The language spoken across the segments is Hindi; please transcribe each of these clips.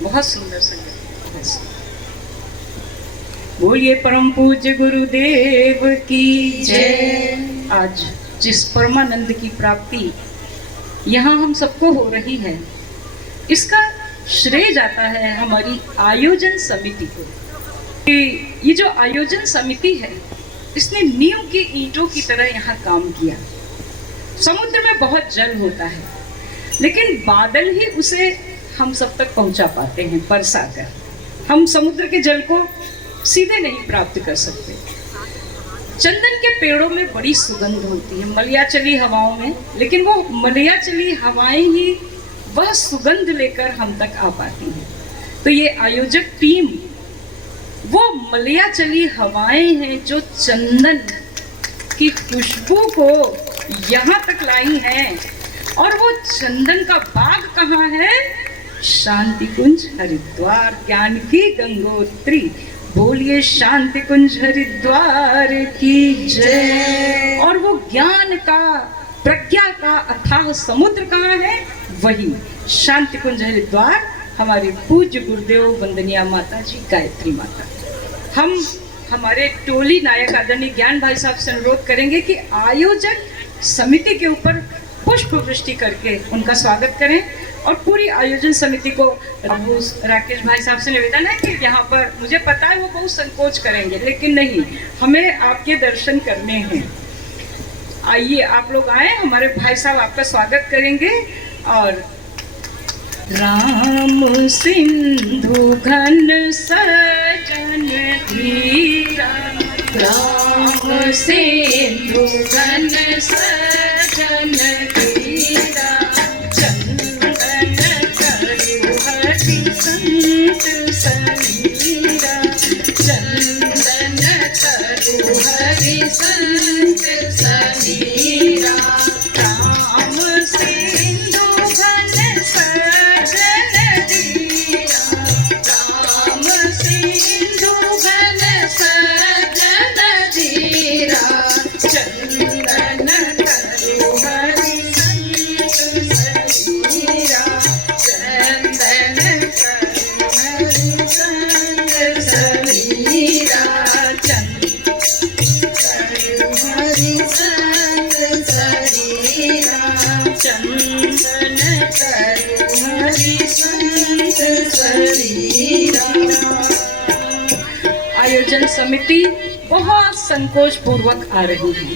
बहुत सुंदर संगीत। बोलिए परम पूज्य गुरुदेव की जय। आज जिस परमानंद की प्राप्ति यहाँ हम सबको हो रही है, इसका श्रेय जाता है हमारी आयोजन समिति को। ये जो आयोजन समिति है, इसने नींव की ईंटों की तरह यहाँ काम किया। समुद्र में बहुत जल होता है, लेकिन बादल ही उसे हम सब तक पहुंचा पाते हैं बरसा कर। हम समुद्र के जल को सीधे नहीं प्राप्त कर सकते। चंदन के पेड़ों में बड़ी सुगंध होती है, मलयाचली हवाओं में, लेकिन वो मलयाचली हवाएं ही वह सुगंध लेकर हम तक आ पाती हैं। तो ये आयोजक टीम वो मलयाचली हवाएं हैं जो चंदन की खुशबू को यहाँ तक लाई हैं। और वो चंदन का बाग कहाँ है? शांति कुंज हरिद्वार, ज्ञान की गंगोत्री। बोलिए शांति कुंज हरिद्वार की जय। और वो ज्ञान का, प्रज्ञा का अथाह समुद्र कहाँ है? वही शांति कुंज हरिद्वार, हमारे पूज्य गुरुदेव वंदनीय माता जी गायत्री माता। हम हमारे टोली नायक आदरणीय ज्ञान भाई साहब से अनुरोध करेंगे कि आयोजक समिति के ऊपर पुष्प वृष्टि करके उनका स्वागत करें। और पूरी आयोजन समिति को राकेश भाई साहब से निवेदन है कि यहाँ पर, मुझे पता है वो बहुत संकोच करेंगे, लेकिन नहीं, हमें आपके दर्शन करने हैं। आइए आप लोग आए, हमारे भाई साहब आपका स्वागत करेंगे। और राम सिंधु घन सजन धीरा, राम सिंधु घन सजन धीरा, चंदन करु हरि संत समीरा, चंदन करु हरि संत समीरा। राम सिंधु घन सजन धीरा, राम सिंधु घन सजन धीरा, चंदन करु हरि संत समीरा, चंदन करु हरि संत समीरा, चंदन करु हरि संत समीरा। आयोजन समिति बहुत संकोच पूर्वक आ रही है,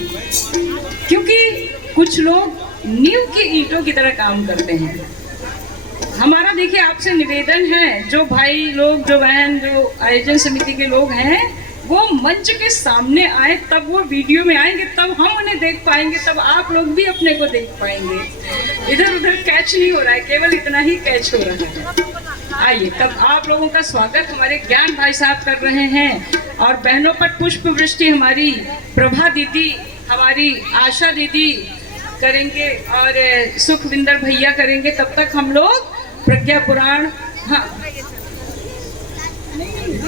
क्योंकि कुछ लोग नींव की ईंटों की तरह काम करते हैं। हमारा देखिए आपसे निवेदन है, जो भाई लोग, जो बहन, जो आयोजन समिति के लोग हैं, वो मंच के सामने आए, तब वो वीडियो में आएंगे, तब हम उन्हें देख पाएंगे, तब आप लोग भी अपने को देख पाएंगे। इधर उधर कैच नहीं हो रहा है, केवल इतना ही कैच हो रहा है। आइए, तब आप लोगों का स्वागत हमारे ज्ञान भाई साहब कर रहे हैं। और बहनों पर पुष्प वृष्टि हमारी प्रभा दीदी, हमारी आशा दीदी करेंगे और सुखविंदर भैया करेंगे। तब तक हम लोग प्रज्ञा पुराण, हाँ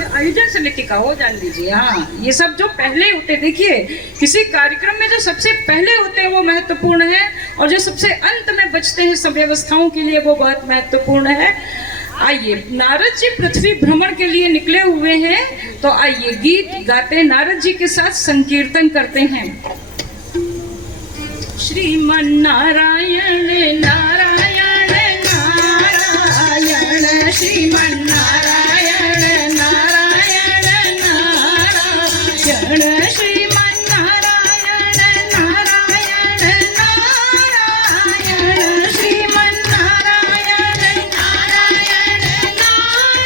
आयोजन समिति का हो, जान लीजिए। हाँ, ये सब जो पहले होते, देखिए किसी कार्यक्रम में जो सबसे पहले होते हैं वो महत्वपूर्ण है, और जो सबसे अंत में बचते हैं सब व्यवस्थाओं के लिए, वो बहुत महत्वपूर्ण है। आइए, नारद जी पृथ्वी भ्रमण के लिए निकले हुए हैं, तो आइए गीत गाते नारद जी के साथ संकीर्तन करते हैं। श्रीमन नारायण नारायण नारायण, श्रीमन नारायण नारायण नारायण, श्रीमन नारायण नारायण नारायण, श्रीमन नारायण नारायण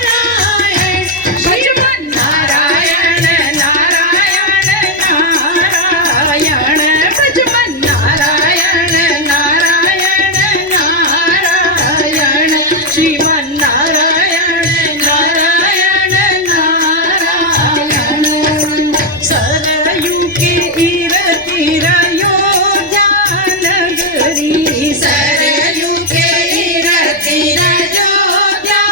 नारायण, श्रीमन नारायण नारायण नारायण, भजमन नारायण नारायण नारायण, श्रीमन नारायण नारायण नारायण। सरयू के तीर तीर अयोध्या नगरी, सरयू के तीर तीर अयोध्या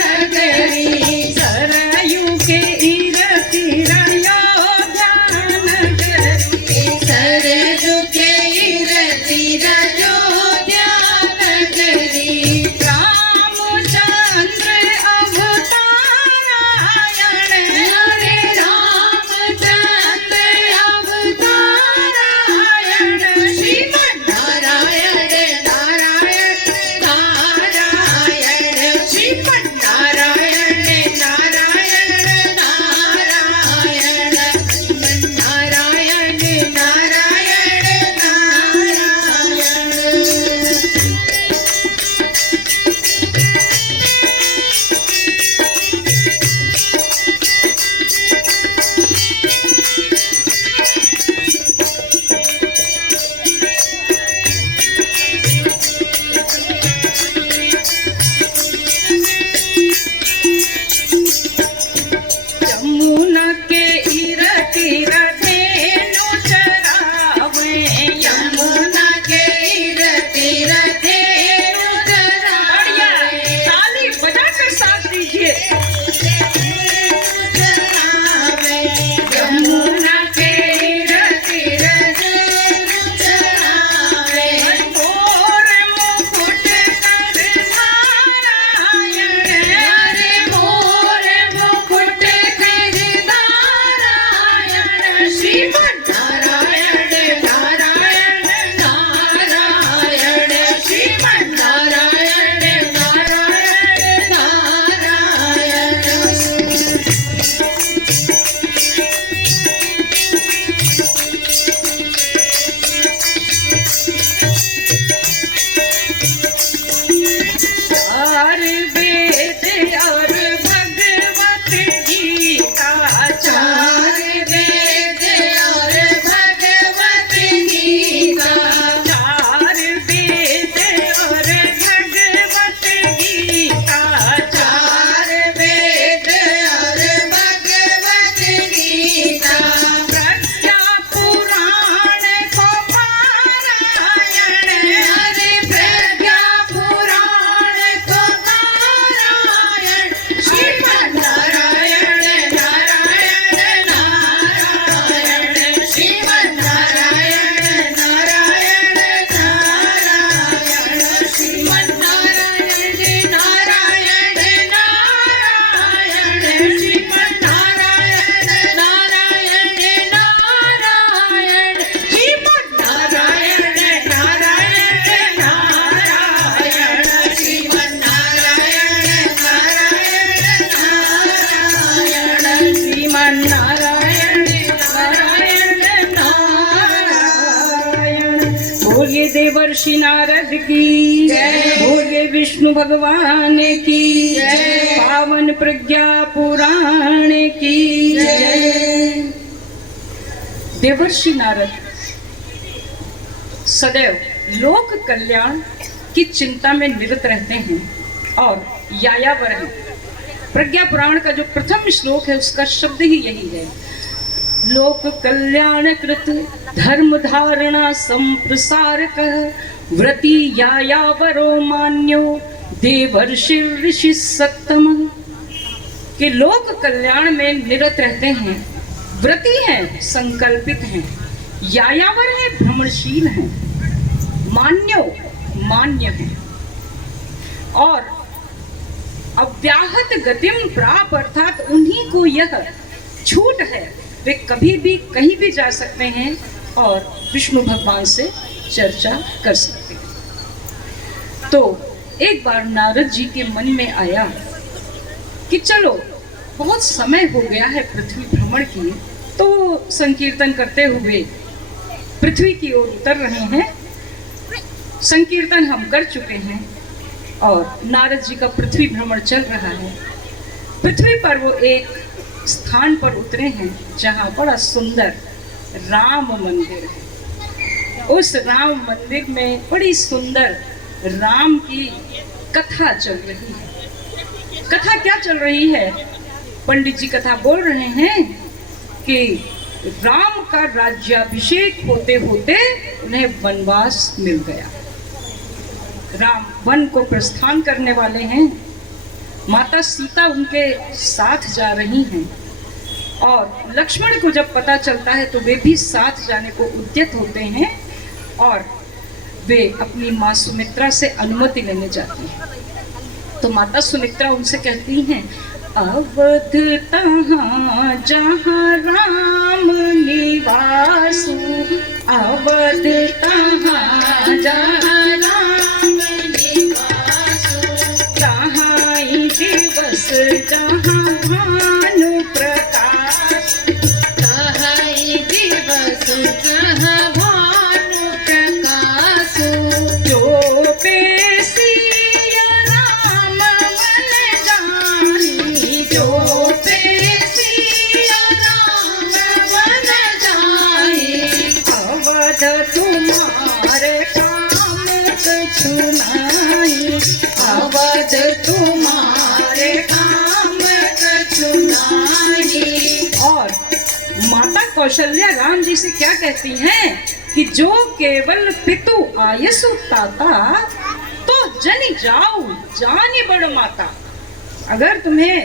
नगरी, सरयू के तीर तीर अयोध्या नगरी, सरयू के तीर तीर अयोध्या नगरी। राम देवर्षि नारद की जय, बोले विष्णु भगवान की जय, पावन प्रज्ञा पुराण की जय। देवर्षि नारद सदैव लोक कल्याण की चिंता में निरत रहते हैं और यायावर है। प्रज्ञा पुराण का जो प्रथम श्लोक है उसका शब्द ही यही है, लोक कल्याण कृत धर्म धारणा संप्रसारक व्रति यायावरो मान्यो देवर्षि ऋषि सत्तम। कि लोक कल्याण में निरत रहते हैं, व्रति हैं, संकल्पित हैं, यायावर है, भ्रमणशील हैं, मान्यो मान्य है और अव्याहत गतिम प्राप अर्थात उन्हीं को यह छूट है, वे कभी भी कहीं भी जा सकते हैं और विष्णु भगवान से चर्चा कर सकते हैं। तो एक बार नारद जी के मन में आया कि चलो बहुत समय हो गया है पृथ्वी भ्रमण किए, तो संकीर्तन करते हुए पृथ्वी की ओर उतर रहे हैं। संकीर्तन हम कर चुके हैं और नारद जी का पृथ्वी भ्रमण चल रहा है। पृथ्वी पर वो एक स्थान पर उतरे हैं जहाँ बड़ा सुंदर राम मंदिर है। उस राम मंदिर में बड़ी सुंदर राम की कथा चल रही है। कथा क्या चल रही है? पंडित जी कथा बोल रहे हैं कि राम का राज्याभिषेक होते होते उन्हें वनवास मिल गया। राम वन को प्रस्थान करने वाले हैं, माता सीता उनके साथ जा रही हैं और लक्ष्मण को जब पता चलता है तो वे भी साथ जाने को उद्यत होते हैं और वे अपनी माँ सुमित्रा से अनुमति लेने जाती हैं। तो माता सुमित्रा उनसे कहती हैं, अवध तहाँ जहाँ राम निवासु, अवध तहाँ जहाँ राम निवासु, तहाँ ही दिवस जहाँ भानु प्रकाश, तहाँ ही दिवस जहाँ भानु प्रकाश, जो पेशी तुम्हारे काम कछु नहीं, अवध तुम्हारे काम कछु नहीं। और माता कौशल्या राम जी से क्या कहती हैं कि जो केवल पितु आयसु ताता, तो जनि जाओ जाने बड़ माता। अगर तुम्हें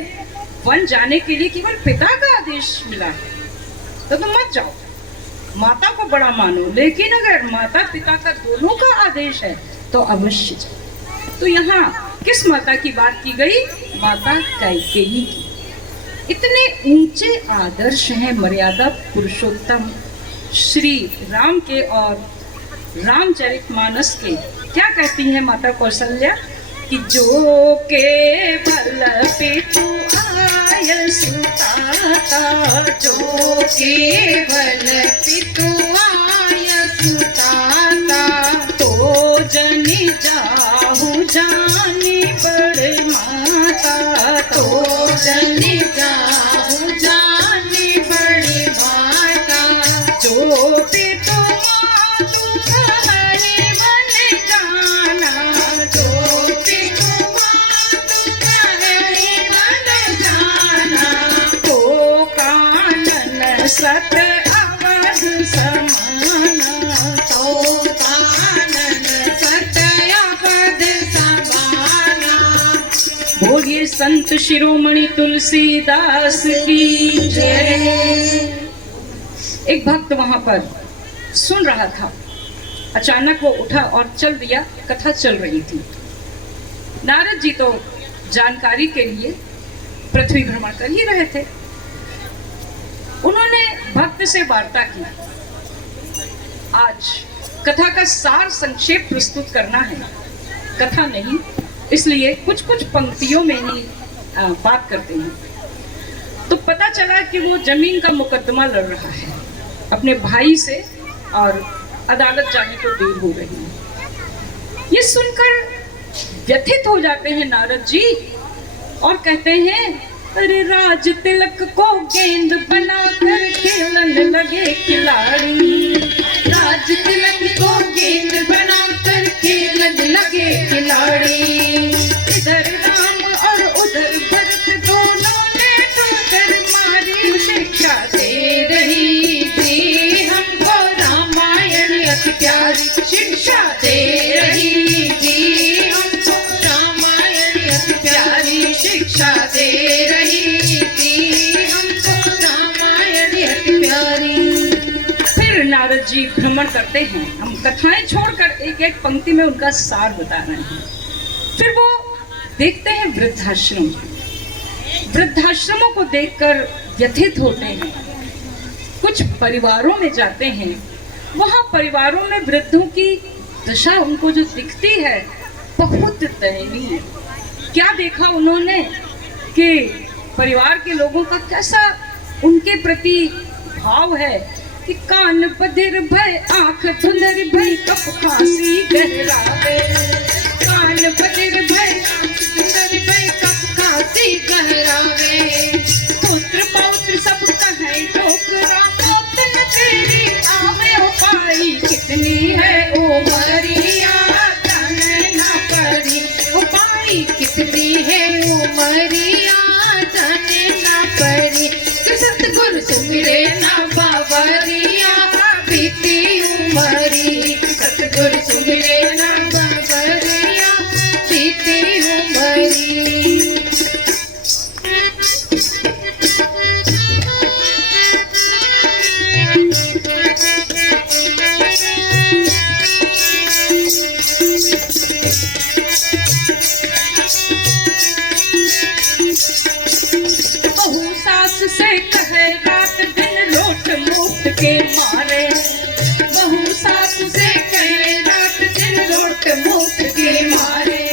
वन जाने के लिए केवल पिता का आदेश मिला है तो तुम मत जाओ, माता को बड़ा मानो, लेकिन अगर माता पिता का दोनों का आदेश है तो अवश्य जाओ। तो यहाँ किस माता की बात की गई? माता कैकेयी की। इतने ऊंचे आदर्श हैं मर्यादा पुरुषोत्तम श्री राम के और रामचरितमानस के। क्या कहती है माता कौशल्या कि जो केवल पितु आयसु ताता, जो केवल पितु आयसु ताता, तो जनि जाहु जानी बड़ माता, तो जनि जाहु जानी बड़ी माता, जो पितु मातु कहहि बन जाना, जो पितु मातु कहहि बन जाना, तो कानन सत अवध समाना, तो कानन सत अवध समाना। बोलिए संत शिरोमणि तुलसीदास की जय। एक भक्त वहां पर सुन रहा था, अचानक वो उठा और चल दिया। कथा चल रही थी। नारद जी तो जानकारी के लिए पृथ्वी भ्रमण कर ही रहे थे। उन्होंने भक्त से वार्ता की, आज कथा का सार संक्षेप प्रस्तुत करना है, कथा नहीं, इसलिए कुछ कुछ पंक्तियों में ही बात करते हैं। तो पता चला कि वो जमीन का मुकदमा लड़ रहा है अपने भाई से और अदालत जाने को देर हो रही है। ये सुनकर व्यथित हो जाते हैं नारद जी और कहते हैं, अरे राज तिलक को गेंद बना कर खेलने लगे खिलाड़ी। राज तिलक को गेंद बना कर खेलने लगे खिलाड़ी। इधर राम और उधर भरत दोनों ने ठोकर मारी। शिक्षा दे रही थी हमको रामायण अति प्यारी। शिक्षा दे रही थी हमको रामायण अति प्यारी। शिक्षा दे रही थी हमको रामायण अति प्यारी। फिर नारद जी भ्रमण करते हैं। हम कथाएं छोड़कर एक एक पंक्ति में उनका सार बता रहे हैं। फिर वो देखते हैं वृद्धाश्रम। वृद्धाश्रमों को देखकर व्यथित होते हैं। कुछ परिवारों में जाते हैं। वहां परिवारों में वृद्धों की दशा उनको जो दिखती है बहुत दयनीय। क्या देखा उन्होंने कि परिवार के लोगों का कैसा उनके प्रति भाव है कि कान बधिर भय आंख धुंधर भय कप खांसी गहरावे। कान बधिर भय आंख धुंधर भय कप खांसी गहरावे। पुत्र पौत्र सब कहे ठोकरा मौत न तेरी आवे उपाई। कितनी है उमरिया जाने ना पड़ी। उपाई कितनी है उमरिया जाने ना पड़ी। सतगुरु सुमिरे ना बाबरिया बीती उमरी। सतगुरु सुमिरे ना बाबरिया बीती उमरी। बहू सास से कहे रात दिन लोट मोट के मारे। बहू सास से कहे रात दिन लोट मोट के मारे।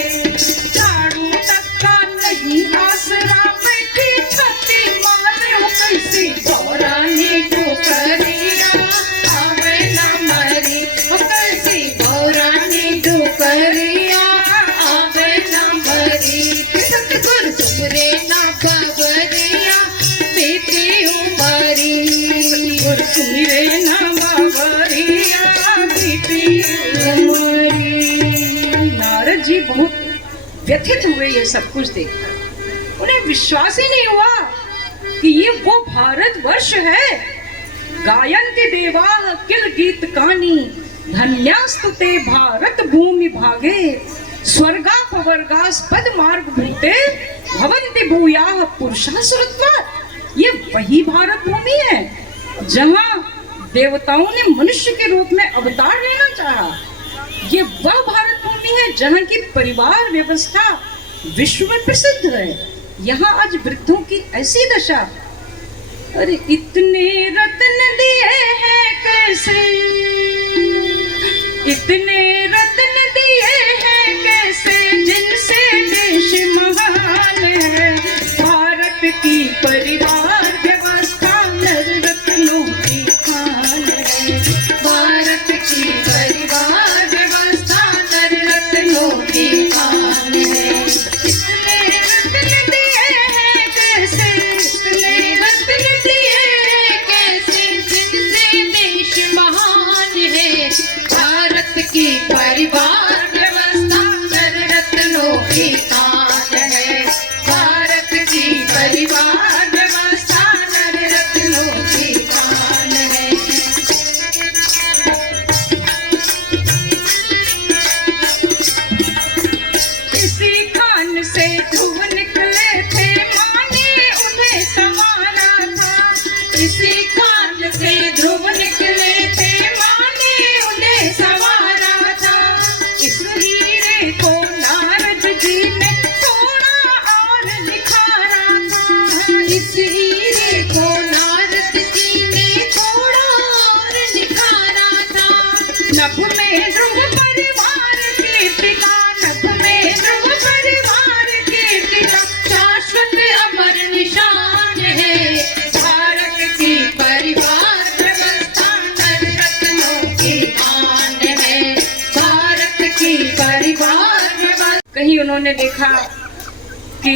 झाड़ू तक का नहीं आसरा बैठी छाती मारे। हो कैसी भौरानी डुकरिया आवे ना मरी। हो कैसी भौरानी डुकरिया आवे ना मरी। सतगुरु सुमरे ना बाबरिया बीती उमरी। सतगुरु सुमिरे ना बाबरिया बीती उमरी। नारद जी बहुत व्यथित हुए ये सब कुछ देखकर। उन्हें विश्वास ही नहीं हुआ कि ये वो भारतवर्ष है। गायन्ति देवाः किल गीत कानि धन्यास्तुते भारत भूमि भागे। स्वर्गापवर्गास्पद मार्ग भूते भवन्ति भूयाः पुरुषाः सुरत्वात्। ये वही भारत भूमि है जहाँ देवताओं ने मनुष्य के रूप में अवतार लेना चाहा। ये वह भारत भूमि है जहाँ की परिवार व्यवस्था विश्व में प्रसिद्ध है। यहाँ आज वृद्धों की ऐसी दशा। अरे इतने रत्न दिए हैं कैसे। इतने रत्न दिए हैं कैसे जिनसे देश महान है। भारत की परिवार व्यवस्था नर रत्नों की खान है। भारत की परिवार व्यवस्था नर रत्नों की खान है। इतने रत्न दिए हैं कैसे। इतने रत्न दिए हैं कैसे जिनसे देश महान है। भारत की परिवार व्यवस्था नर रत्नों की खान है। भारत की परिवार व्यवस्था नर रत्नों की खान है। इसी खान से ध्रुव निकले थे माने उन्हें संवारा था। इसी खान से ध्रुव निकले थे माने उन्हें संवारा था। इस हीरे को नारद जी ने थोड़ा और निखारा था। इस हीरे को नारद जी ने थोड़ा और निखारा था। नभ में ध्रुव परिवार के पिता। नभ में ध्रुव परिवार के उन्होंने देखा कि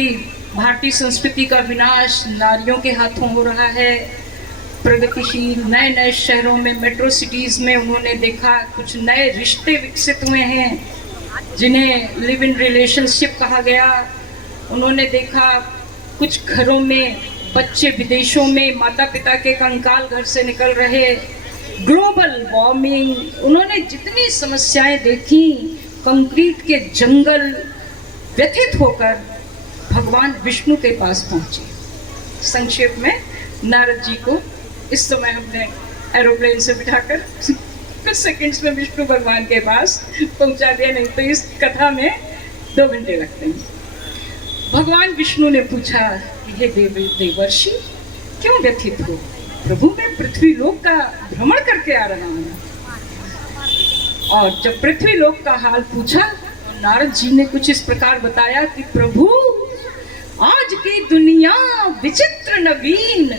भारतीय संस्कृति का विनाश नारियों के हाथों हो रहा है। प्रगतिशील नए नए शहरों में, मेट्रो सिटीज़ में उन्होंने देखा कुछ नए रिश्ते विकसित हुए हैं जिन्हें लिव इन रिलेशनशिप कहा गया। उन्होंने देखा कुछ घरों में बच्चे विदेशों में माता पिता के कंकाल घर से निकल रहे, ग्लोबल वार्मिंग। उन्होंने जितनी समस्याएं देखी, कंक्रीट के जंगल, व्यथित होकर भगवान विष्णु के पास पहुंचे। संक्षेप में नारद जी को इस समय हमने एरोप्लेन से बिठाकर कुछ सेकंड्स में विष्णु भगवान के पास पहुंचा दिया, नहीं तो इस कथा में 2 घंटे लगते हैं। भगवान विष्णु ने पूछा कि हे देवर्षि, क्यों व्यथित हो? प्रभु मैं पृथ्वी लोक का भ्रमण करके आ रहा हूँ। और जब पृथ्वी लोक का हाल पूछा तो नारद जी ने कुछ इस प्रकार बताया कि प्रभु आज की दुनिया विचित्र नवीन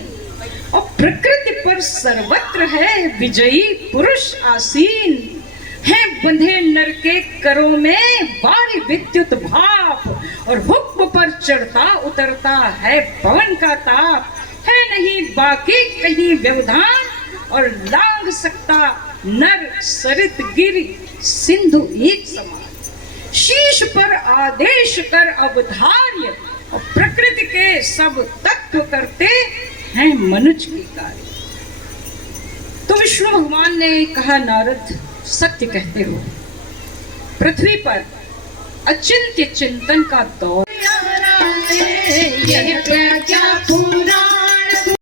और प्रकृति पर सर्वत्र है विजयी पुरुष आसीन, है बंधे नर के करों में बारी विद्युत भाप और हुक्म पर चढ़ता उतरता है पवन का ताप, है नहीं बाकी कहीं व्यवधान और लांघ सकता नर सरित गिरि सिंधु एक समान, शीश पर आदेश कर अवधार्य और प्रकृति के सब तत्व करते हैं मनुष्य के कार्य। तो विष्णु भगवान ने कहा नारद सत्य कहते हो, पृथ्वी पर अचिंत्य चिंतन का दौर